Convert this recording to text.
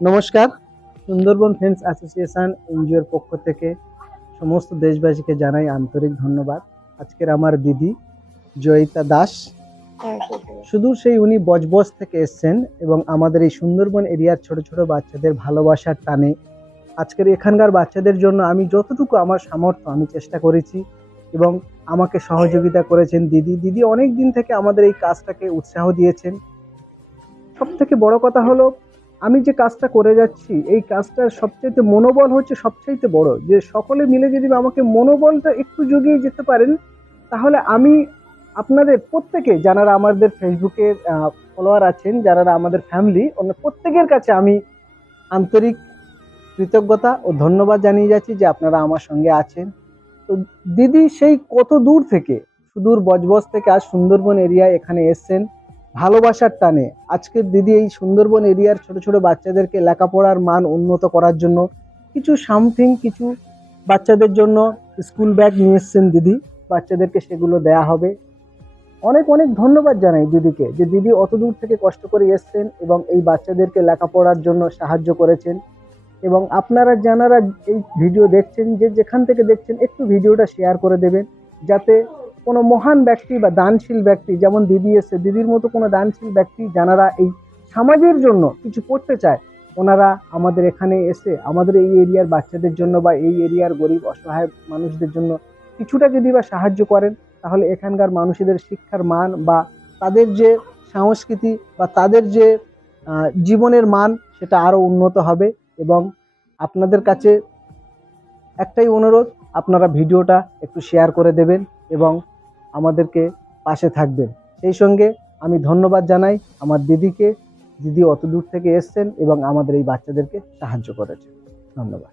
নমস্কার। Sundarban friends association এনজিওর পক্ষ থেকে সমস্ত দেশবাসীকে জানাই আন্তরিক ধন্যবাদ। আজকের আমার দিদি জয়িতা দাস, সুদূর সেই উনি বজবজ থেকে এসছেন এবং আমাদের এই সুন্দরবন এরিয়ার ছোট ছোট বাচ্চাদের ভালোবাসার টানে আজকের এখানকার বাচ্চাদের জন্য আমি যতটুকু আমার সামর্থ্য আমি চেষ্টা করেছি এবং আমাকে সহযোগিতা করেছেন দিদি অনেক দিন থেকে আমাদের এই কাজটাকে উৎসাহ দিয়েছেন। সব থেকে বড় কথা হলো, আমি যে কাজটা করে যাচ্ছি এই কাজটার সবচাইতে মনোবল হচ্ছে সবচাইতে বড়, যে সকলে মিলে যদি আমাকে মনোবলটা একটু জুগিয়ে যেতে পারেন, তাহলে আমি আপনাদের প্রত্যেকে যারা আমাদের ফেসবুকে ফলোয়ার আছেন, যারা আমাদের ফ্যামিলি, প্রত্যেকের কাছে আমি আন্তরিক কৃতজ্ঞতা ও ধন্যবাদ জানিয়ে যাচ্ছি যে আপনারা আমার সঙ্গে আছেন। তো দিদি সেই কত দূর থেকে, সুদূর বজবজ থেকে আজ সুন্দরবন এরিয়া এখানে এসছেন ভালোবাসার টানে। আজকের দিদি এই সুন্দরবন এরিয়ার ছোট ছোট বাচ্চাদেরকে লেখাপড়ার মান উন্নত করার জন্য কিছু বাচ্চাদের জন্য স্কুল ব্যাগ নিয়ে এসছেন দিদি, বাচ্চাদেরকে সেগুলো দেয়া হবে। অনেক অনেক ধন্যবাদ জানাই দিদিকে, যে দিদি অত দূর থেকে কষ্ট করে এসছেন এবং এই বাচ্চাদেরকে লেখাপড়ার জন্য সাহায্য করেছেন। এবং আপনারা যারা এই ভিডিও দেখছেন, যে যেখান থেকে দেখছেন, একটু ভিডিওটা শেয়ার করে দেবেন, যাতে কোনো মহান ব্যক্তি বা দানশীল ব্যক্তি, যেমন দিদি এসে, দিদির মতো কোনো দানশীল ব্যক্তি যারা এই সমাজের জন্য কিছু করতে চায়, ওনারা আমাদের এখানে এসে আমাদের এই এরিয়ার বাচ্চাদের জন্য বা এই এরিয়ার গরিব অসহায় মানুষদের জন্য কিছুটা যদি বা সাহায্য করেন, তাহলে এখানকার মানুষদের শিক্ষার মান বা তাদের যে সংস্কৃতি বা তাদের যে জীবনের মান, সেটা আরো উন্নত হবে। এবং আপনাদের কাছে একটাই অনুরোধ, আপনারা ভিডিওটা একটু শেয়ার করে দেবেন এবং আমাদেরকে পাশে থাকবেন। সেই সঙ্গে আমি ধন্যবাদ জানাই আমার দিদিকে, দিদি অত দূর থেকে এসছেন এবং আমাদের এই বাচ্চাদেরকে সাহায্য করেছেন। ধন্যবাদ।